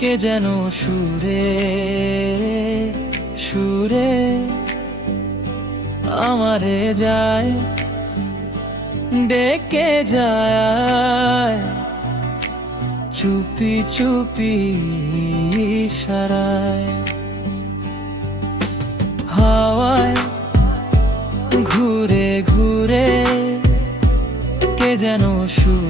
কে যেন সুরে সুরে আমারে যায়, ডেকে যায়, চুপি চুপি সারায়। হাওয়ায় ঘুরে ঘুরে কে যেন সুরে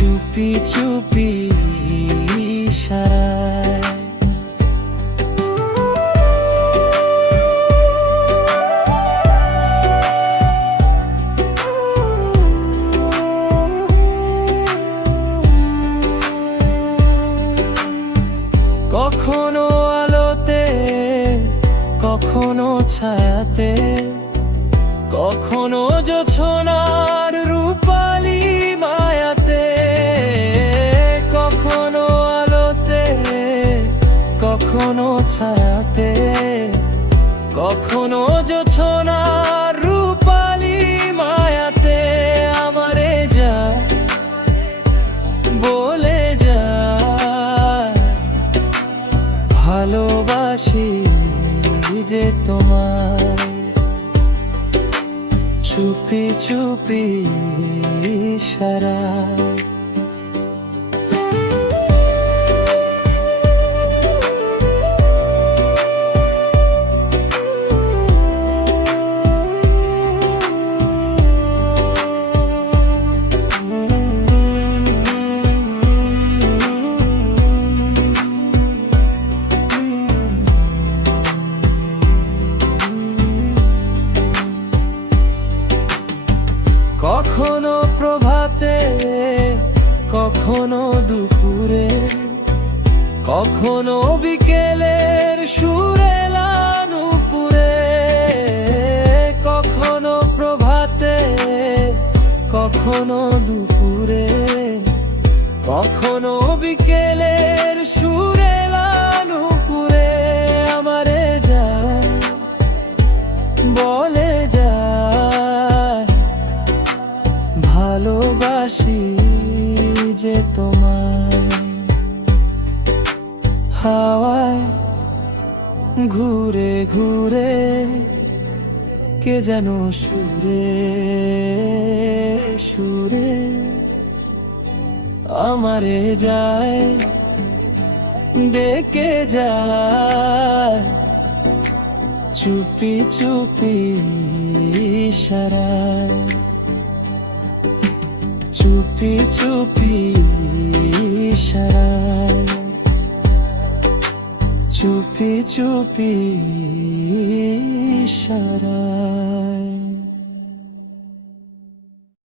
চুপি চুপি সারায় কখনো আলোতে কখনো ছায়াতে কখনো জোছনার কখনো জোছনার রূপালি মায়াতে আমারে যা বলে যা। ভালোবাসি যে তোমার চুপি চুপি সারা। কখনো দুপুরে, কখনো বিকেলের সুরে লানুপুরে, কখনো প্রভাতে, কখনো দুপুরে, কখনো বিকেলের সুরে লানুপুরে, আমারে যায়, বলে যায়, ভালোবাসি। যে তোমায় হাওয়ায় ঘুরে ঘুরে কে যেন সুরে সুরে আমারে যায়, ডেকে যায়, চুপি চুপি সারায়। চুপি চুপি সারাই চুপি চুপি সারায়